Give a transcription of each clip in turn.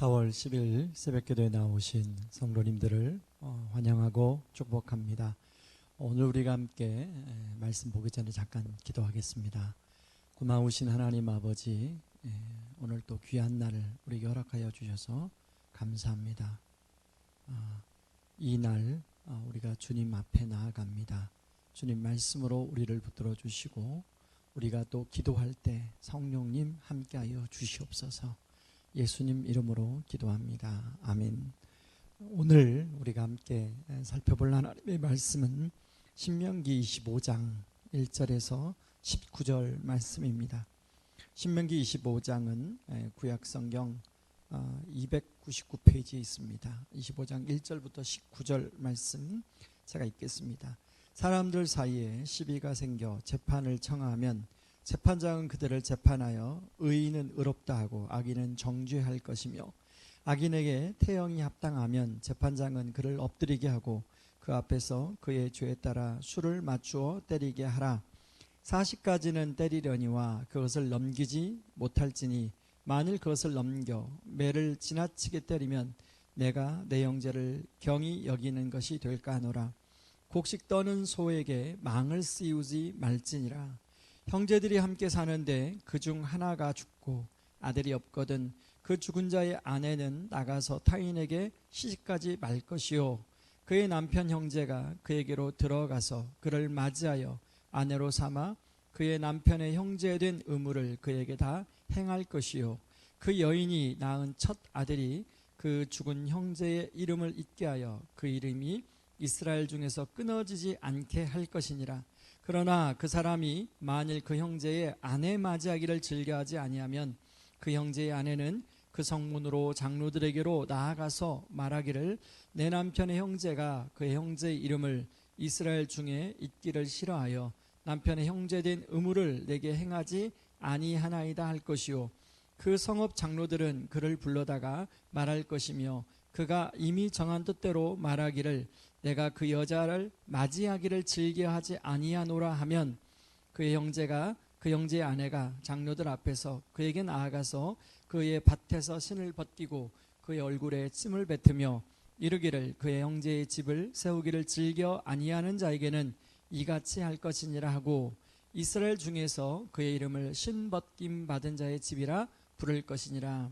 4월 10일 새벽기도에 나오신 성도님들을 환영하고 축복합니다. 오늘 우리가 함께 말씀 보기 전에 잠깐 기도하겠습니다. 고마우신 하나님 아버지, 오늘 또 귀한 날을 우리에게 허락하여 주셔서 감사합니다. 이 날 우리가 주님 앞에 나아갑니다. 주님 말씀으로 우리를 붙들어 주시고 우리가 또 기도할 때 성령님 함께하여 주시옵소서. 예수님 이름으로 기도합니다. 아멘. 오늘 우리가 함께 살펴볼 하나님의 말씀은 신명기 25장 1절에서 19절 말씀입니다. 신명기 25장은 구약성경 299페이지에 있습니다. 25장 1절부터 19절 말씀 제가 읽겠습니다. 사람들 사이에 시비가 생겨 재판을 청하면 재판장은 그들을 재판하여 의인은 의롭다 하고 악인은 정죄할 것이며, 악인에게 태형이 합당하면 재판장은 그를 엎드리게 하고 그 앞에서 그의 죄에 따라 수를 맞추어 때리게 하라. 40가지는 때리려니와 그것을 넘기지 못할지니 만일 그것을 넘겨 매를 지나치게 때리면 내가 내 형제를 경히 여기는 것이 될까 하노라. 곡식 떠는 소에게 망을 씌우지 말지니라. 형제들이 함께 사는데 그중 하나가 죽고 아들이 없거든 그 죽은 자의 아내는 나가서 타인에게 시집가지 말 것이요, 그의 남편 형제가 그에게로 들어가서 그를 맞이하여 아내로 삼아 그의 남편의 형제된 의무를 그에게 다 행할 것이요, 그 여인이 낳은 첫 아들이 그 죽은 형제의 이름을 잊게 하여 그 이름이 이스라엘 중에서 끊어지지 않게 할 것이니라. 그러나 그 사람이 만일 그 형제의 아내 맞이하기를 즐겨하지 아니하면 그 형제의 아내는 그 성문으로 장로들에게로 나아가서 말하기를 내 남편의 형제가 그의 형제의 이름을 이스라엘 중에 잊기를 싫어하여 남편의 형제된 의무를 내게 행하지 아니하나이다 할 것이요, 그 성읍 장로들은 그를 불러다가 말할 것이며 그가 이미 정한 뜻대로 말하기를 내가 그 여자를 맞이하기를 즐겨하지 아니하노라 하면 그의 형제가 그 형제의 아내가 장로들 앞에서 그에게 나아가서 그의 밭에서 신을 벗기고 그의 얼굴에 침을 뱉으며 이르기를 그의 형제의 집을 세우기를 즐겨 아니하는 자에게는 이같이 할 것이니라 하고 이스라엘 중에서 그의 이름을 신벗김 받은 자의 집이라 부를 것이니라.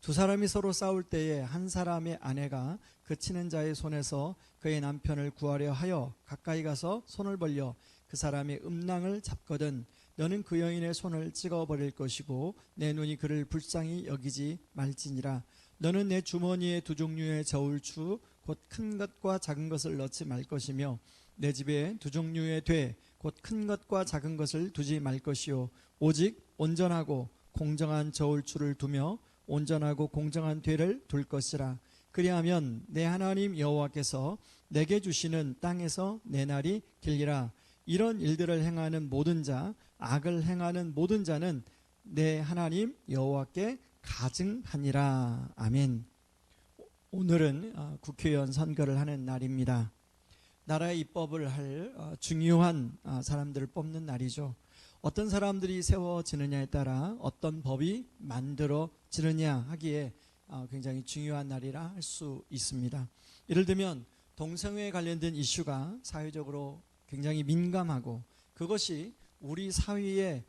두 사람이 서로 싸울 때에 한 사람의 아내가 그 치는 자의 손에서 그의 남편을 구하려 하여 가까이 가서 손을 벌려 그 사람의 음낭을 잡거든 너는 그 여인의 손을 찍어버릴 것이고 내 눈이 그를 불쌍히 여기지 말지니라. 너는 내 주머니에 두 종류의 저울추 곧 큰 것과 작은 것을 넣지 말 것이며 내 집에 두 종류의 돼 곧 큰 것과 작은 것을 두지 말 것이요, 오직 온전하고 공정한 저울추를 두며 온전하고 공정한 되를 둘 것이라. 그리하면 내 하나님 여호와께서 내게 주시는 땅에서 내 날이 길리라. 이런 일들을 행하는 모든 자, 악을 행하는 모든 자는 내 하나님 여호와께 가증하니라. 아멘. 오늘은 국회의원 선거를 하는 날입니다. 나라의 입법을 할 중요한 사람들을 뽑는 날이죠. 어떤 사람들이 세워지느냐에 따라 어떤 법이 만들어지느냐 하기에 굉장히 중요한 날이라 할 수 있습니다. 예를 들면 동성애에 관련된 이슈가 사회적으로 굉장히 민감하고 그것이 우리 사회의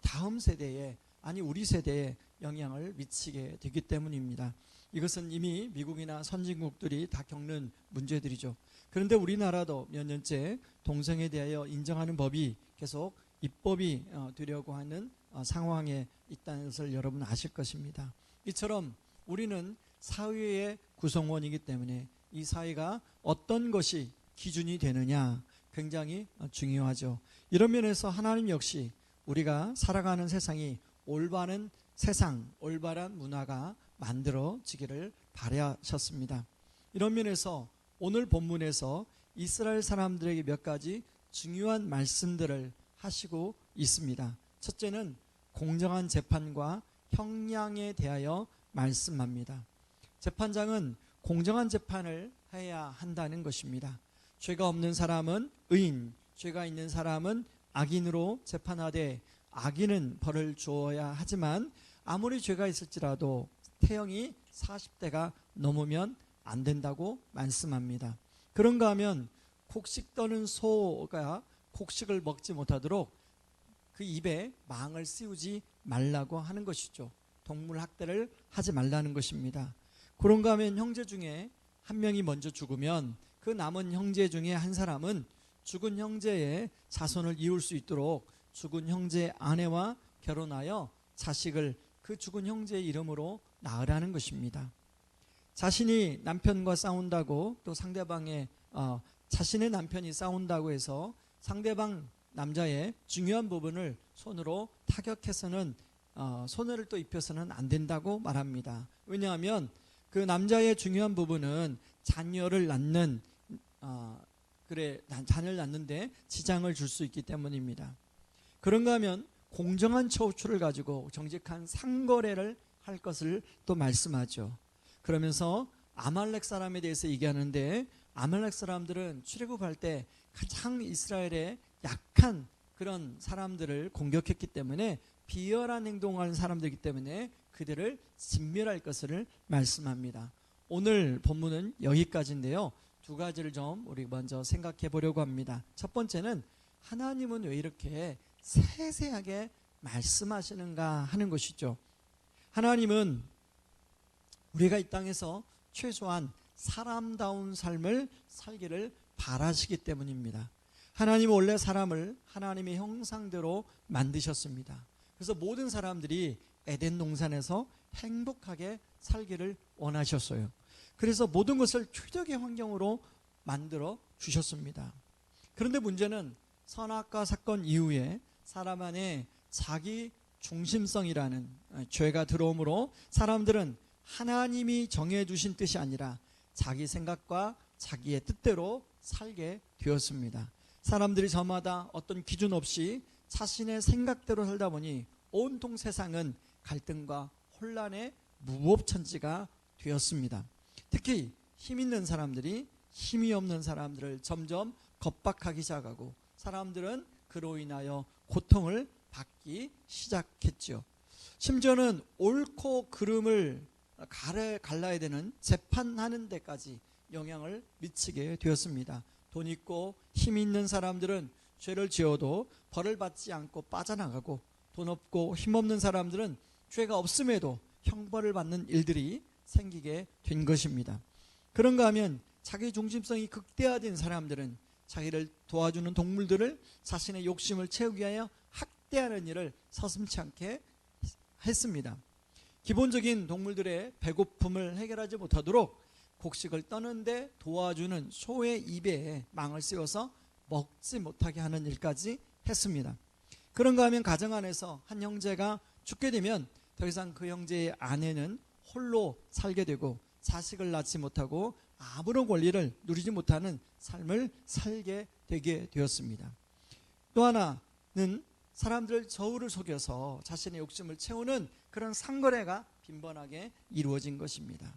다음 세대에, 아니 우리 세대에 영향을 미치게 되기 때문입니다. 이것은 이미 미국이나 선진국들이 다 겪는 문제들이죠. 그런데 우리나라도 몇 년째 동성애에 대하여 인정하는 법이 계속 입법이 되려고 하는 상황에 있다는 것을 여러분 아실 것입니다. 이처럼 우리는 사회의 구성원이기 때문에 이 사회가 어떤 것이 기준이 되느냐 굉장히 중요하죠. 이런 면에서 하나님 역시 우리가 살아가는 세상이 올바른 세상, 올바른 문화가 만들어지기를 바라셨습니다. 이런 면에서 오늘 본문에서 이스라엘 사람들에게 몇 가지 중요한 말씀들을 하시고 있습니다. 첫째는 공정한 재판과 형량에 대하여 말씀합니다. 재판장은 공정한 재판을 해야 한다는 것입니다. 죄가 없는 사람은 의인, 죄가 있는 사람은 악인으로 재판하되 악인은 벌을 주어야 하지만 아무리 죄가 있을지라도 태영이 40대가 넘으면 안 된다고 말씀합니다. 그런가 하면 곡식 떠는 소가 곡식을 먹지 못하도록 그 입에 망을 씌우지 말라고 하는 것이죠. 동물 학대를 하지 말라는 것입니다. 그런가 하면 형제 중에 한 명이 먼저 죽으면 그 남은 형제 중에 한 사람은 죽은 형제의 자손을 이을 수 있도록 죽은 형제의 아내와 결혼하여 자식을 그 죽은 형제의 이름으로 낳으라는 것입니다. 자신이 남편과 싸운다고 또 상대방의 자신의 남편이 싸운다고 해서 상대방 남자의 중요한 부분을 손으로 타격해서는 손해를 또 입혀서는 안 된다고 말합니다. 왜냐하면 그 남자의 중요한 부분은 자녀를 낳는 자녀를 낳는데 지장을 줄 수 있기 때문입니다. 그런가 하면 공정한 처우추를 가지고 정직한 상거래를 할 것을 또 말씀하죠. 그러면서 아말렉 사람에 대해서 얘기하는데 아말렉 사람들은 출애굽할 때 가장 이스라엘의 약한 그런 사람들을 공격했기 때문에 비열한 행동하는 사람들이기 때문에 그들을 진멸할 것을 말씀합니다. 오늘 본문은 여기까지인데요. 두 가지를 좀 우리 먼저 생각해 보려고 합니다. 첫 번째는 하나님은 왜 이렇게 세세하게 말씀하시는가 하는 것이죠. 하나님은 우리가 이 땅에서 최소한 사람다운 삶을 살기를 바라시기 때문입니다. 하나님은 원래 사람을 하나님의 형상대로 만드셨습니다. 그래서 모든 사람들이 에덴 동산에서 행복하게 살기를 원하셨어요. 그래서 모든 것을 최적의 환경으로 만들어 주셨습니다. 그런데 문제는 선악과 사건 이후에 사람 안에 자기 중심성이라는 죄가 들어오므로 사람들은 하나님이 정해주신 뜻이 아니라 자기 생각과 자기의 뜻대로 살게 되었습니다. 사람들이 저마다 어떤 기준 없이 자신의 생각대로 살다 보니 온통 세상은 갈등과 혼란의 무법천지가 되었습니다. 특히 힘 있는 사람들이 힘이 없는 사람들을 점점 겁박하기 시작하고 사람들은 그로 인하여 고통을 받기 시작했죠. 심지어는 옳고 그름을 갈라야 되는 재판하는 데까지 영향을 미치게 되었습니다. 돈 있고 힘 있는 사람들은 죄를 지어도 벌을 받지 않고 빠져나가고 돈 없고 힘 없는 사람들은 죄가 없음에도 형벌을 받는 일들이 생기게 된 것입니다. 그런가 하면 자기 중심성이 극대화된 사람들은 자기를 도와주는 동물들을 자신의 욕심을 채우기 위하여 학대하는 일을 서슴지 않게 했습니다. 기본적인 동물들의 배고픔을 해결하지 못하도록 곡식을 떠는데 도와주는 소의 입에 망을 씌워서 먹지 못하게 하는 일까지 했습니다. 그런가 하면 가정 안에서 한 형제가 죽게 되면 더 이상 그 형제의 아내는 홀로 살게 되고 자식을 낳지 못하고 아무런 권리를 누리지 못하는 삶을 살게 되게 되었습니다. 또 하나는 사람들 저울을 속여서 자신의 욕심을 채우는 그런 상거래가 빈번하게 이루어진 것입니다.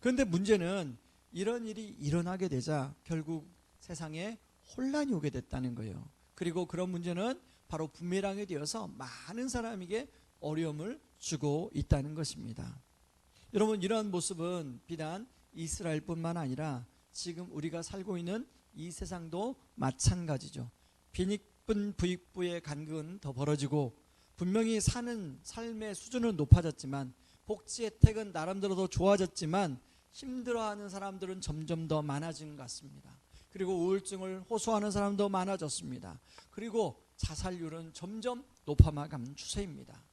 그런데 문제는 이런 일이 일어나게 되자 결국 세상에 혼란이 오게 됐다는 거예요. 그리고 그런 문제는 바로 부메랑이 되어서 많은 사람에게 어려움을 주고 있다는 것입니다. 여러분, 이러한 모습은 비단 이스라엘뿐만 아니라 지금 우리가 살고 있는 이 세상도 마찬가지죠. 빈익분 부익부의 간극은 더 벌어지고 분명히 사는 삶의 수준은 높아졌지만 복지 혜택은 나름대로 더 좋아졌지만 힘들어하는 사람들은 점점 더 많아진 것 같습니다. 그리고 우울증을 호소하는 사람도 많아졌습니다. 그리고 자살률은 점점 높아가는 추세입니다.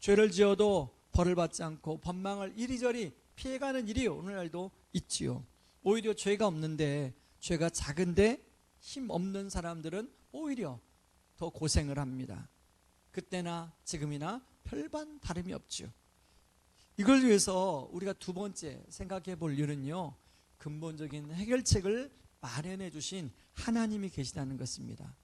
죄를 지어도 벌을 받지 않고 법망을 이리저리 피해가는 일이 오늘날도 있지요. 오히려 죄가 없는데 죄가 작은데 힘 없는 사람들은 오히려 더 고생을 합니다. 그때나 지금이나 별반 다름이 없지요. 이걸 위해서 우리가 두 번째 생각해 볼 일은요, 근본적인 해결책을 마련해 주신 하나님이 계시다는 것입니다.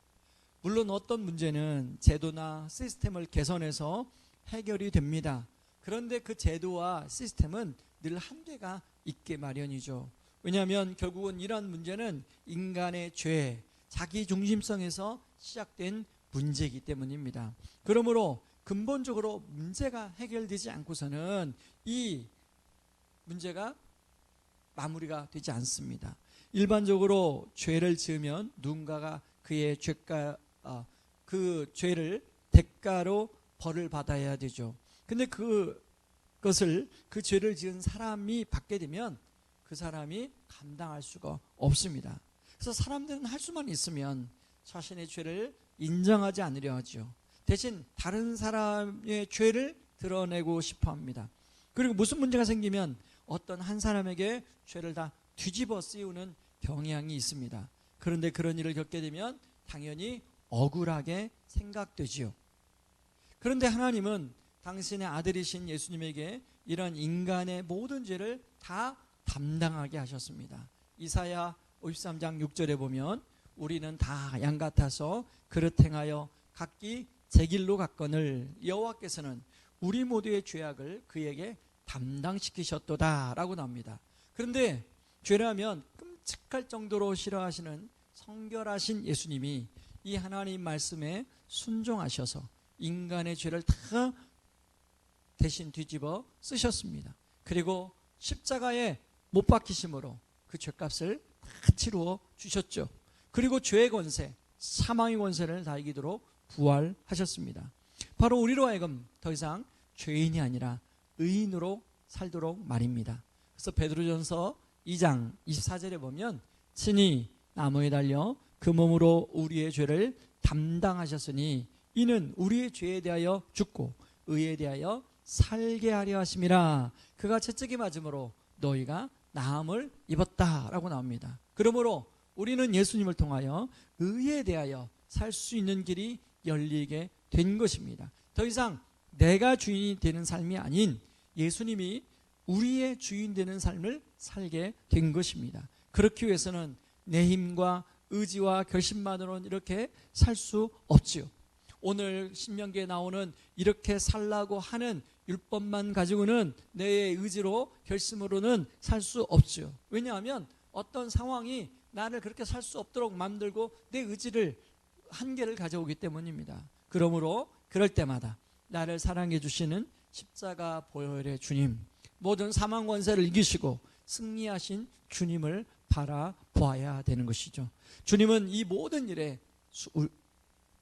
물론 어떤 문제는 제도나 시스템을 개선해서 해결이 됩니다. 그런데 그 제도와 시스템은 늘 한계가 있게 마련이죠. 왜냐하면 결국은 이러한 문제는 인간의 죄, 자기 중심성에서 시작된 문제이기 때문입니다. 그러므로 근본적으로 문제가 해결되지 않고서는 이 문제가 마무리가 되지 않습니다. 일반적으로 죄를 지으면 누군가가 그의 그 죄를 대가로 벌을 받아야 되죠. 근데 그것을 그 죄를 지은 사람이 받게 되면 그 사람이 감당할 수가 없습니다. 그래서 사람들은 할 수만 있으면 자신의 죄를 인정하지 않으려 하죠. 대신 다른 사람의 죄를 드러내고 싶어 합니다. 그리고 무슨 문제가 생기면 어떤 한 사람에게 죄를 다 뒤집어 씌우는 경향이 있습니다. 그런데 그런 일을 겪게 되면 당연히 억울하게 생각되지요. 그런데 하나님은 당신의 아들이신 예수님에게 이런 인간의 모든 죄를 다 담당하게 하셨습니다. 이사야 53장 6절에 보면 우리는 다 양 같아서 그릇 행하여 각기 제 길로 갔거늘 여호와께서는 우리 모두의 죄악을 그에게 담당시키셨도다 라고 나옵니다. 그런데 죄라면 끔찍할 정도로 싫어하시는 성결하신 예수님이 이 하나님 말씀에 순종하셔서 인간의 죄를 다 대신 뒤집어 쓰셨습니다. 그리고 십자가에 못 박히심으로 그 죄값을 다 치루어 주셨죠. 그리고 죄의 권세, 사망의 권세를 다 이기도록 부활하셨습니다. 바로 우리로 하여금 더 이상 죄인이 아니라 의인으로 살도록 말입니다. 그래서 베드로전서 2장 24절에 보면 친히 나무에 달려 그 몸으로 우리의 죄를 담당하셨으니 이는 우리의 죄에 대하여 죽고 의에 대하여 살게 하려 하심이라. 그가 채찍이 맞음으로 너희가 나음을 입었다라고 나옵니다. 그러므로 우리는 예수님을 통하여 의에 대하여 살 수 있는 길이 열리게 된 것입니다. 더 이상 내가 주인이 되는 삶이 아닌 예수님이 우리의 주인 되는 삶을 살게 된 것입니다. 그렇기 위해서는 내 힘과 의지와 결심만으로는 이렇게 살 수 없지요. 오늘 신명기에 나오는 이렇게 살라고 하는 율법만 가지고는 내 의지로 결심으로는 살 수 없지요. 왜냐하면 어떤 상황이 나를 그렇게 살 수 없도록 만들고 내 의지를 한계를 가져오기 때문입니다. 그러므로 그럴 때마다 나를 사랑해 주시는 십자가 보혈의 주님, 모든 사망 권세를 이기시고 승리하신 주님을 바라보아야 되는 것이죠. 주님은 이 모든 일에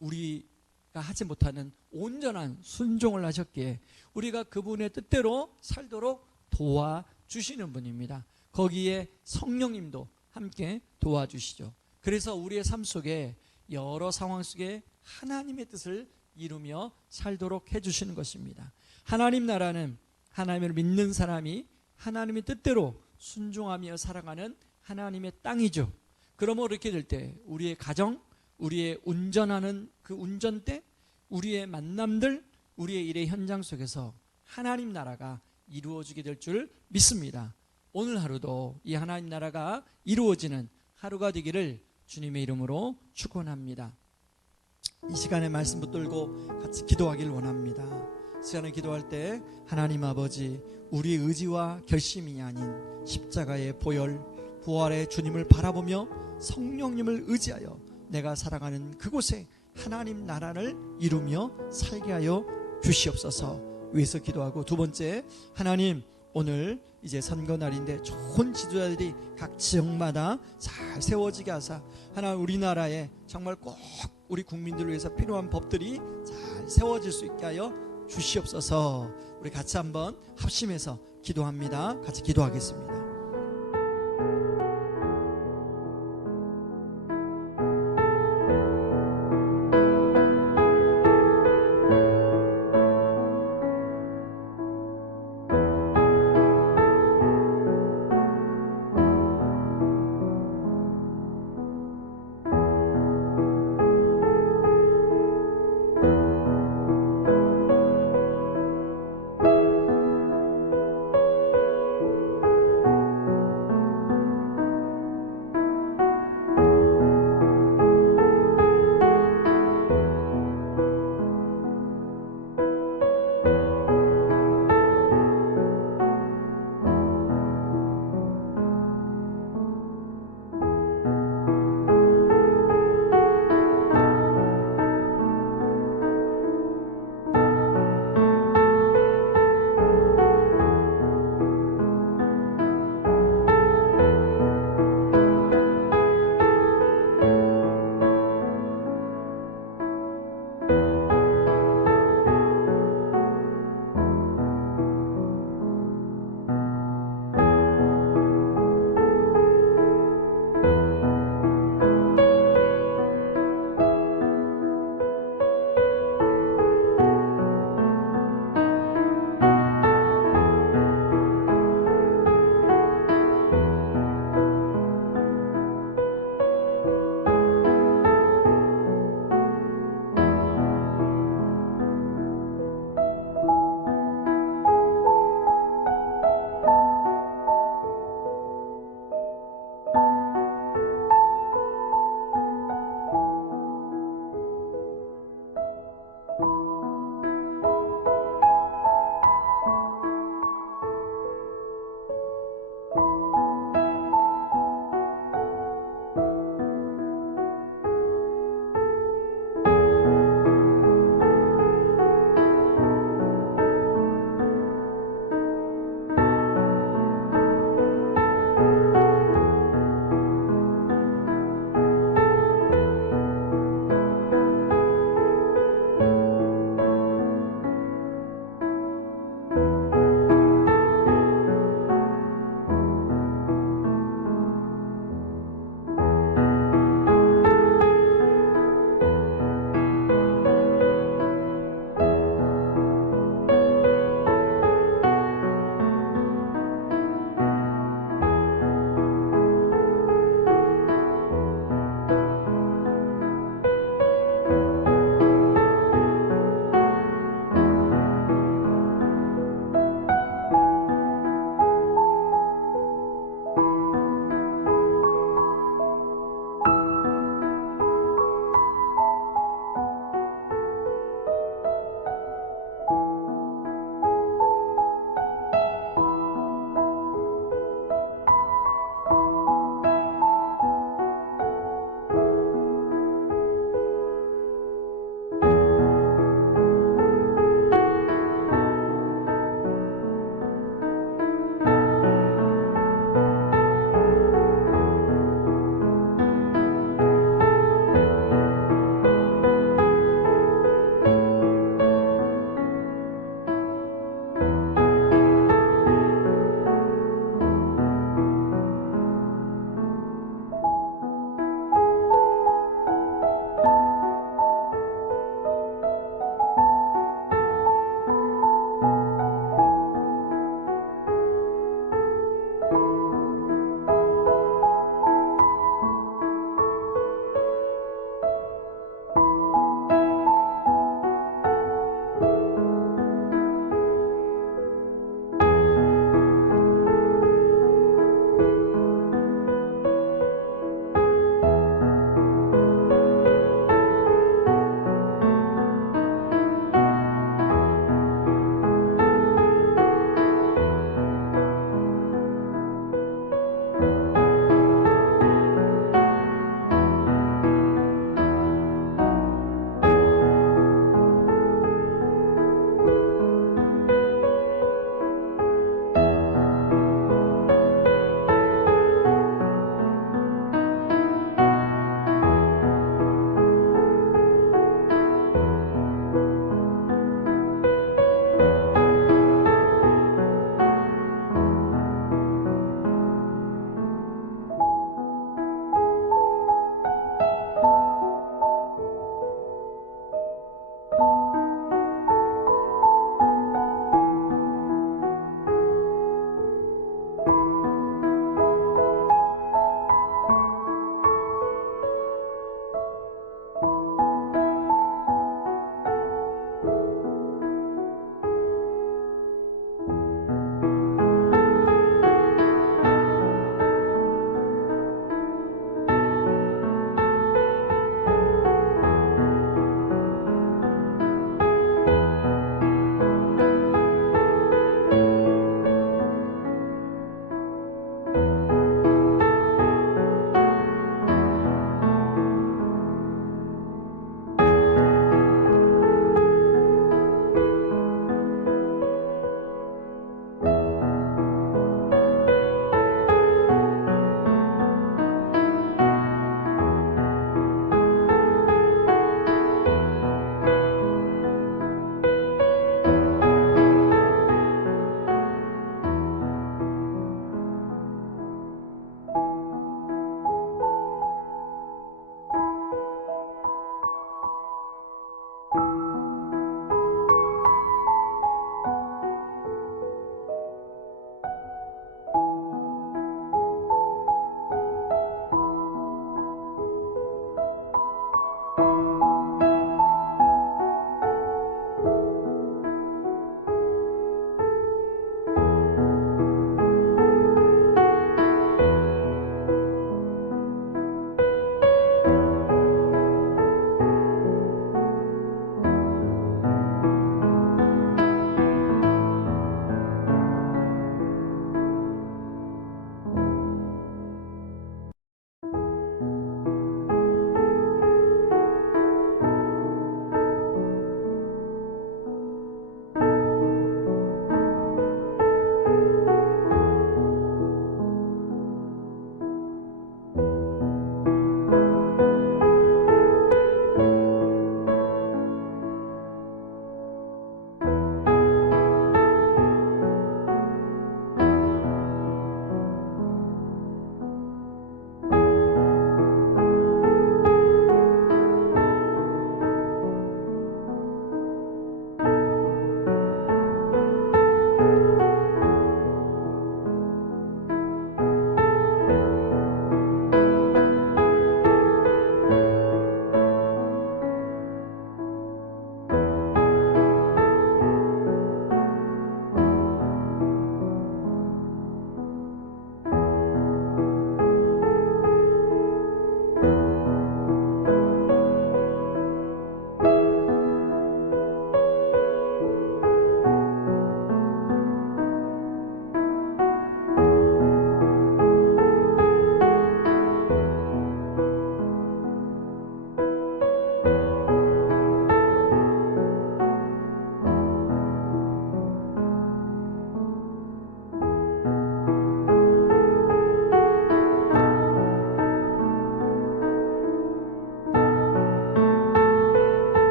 우리가 하지 못하는 온전한 순종을 하셨기에 우리가 그분의 뜻대로 살도록 도와주시는 분입니다. 거기에 성령님도 함께 도와주시죠. 그래서 우리의 삶 속에 여러 상황 속에 하나님의 뜻을 이루며 살도록 해주시는 것입니다. 하나님 나라는 하나님을 믿는 사람이 하나님의 뜻대로 순종하며 살아가는 하나님의 땅이죠. 그러므로 이렇게 될 때 우리의 가정, 우리의 운전하는 그 운전대, 우리의 만남들, 우리의 일의 현장 속에서 하나님 나라가 이루어지게 될 줄 믿습니다. 오늘 하루도 이 하나님 나라가 이루어지는 하루가 되기를 주님의 이름으로 축원합니다. 이 시간에 말씀 붙들고 같이 기도하길 원합니다. 시간에 기도할 때 하나님 아버지, 우리의 의지와 결심이 아닌 십자가의 보혈, 부활의 주님을 바라보며 성령님을 의지하여 내가 살아가는 그곳에 하나님 나라를 이루며 살게 하여 주시옵소서. 위에서 기도하고, 두 번째, 하나님 오늘 이제 선거날인데 좋은 지도자들이 각 지역마다 잘 세워지게 하사 하나님 우리나라에 정말 꼭 우리 국민들을 위해서 필요한 법들이 잘 세워질 수 있게 하여 주시옵소서. 우리 같이 한번 합심해서 기도합니다. 같이 기도하겠습니다.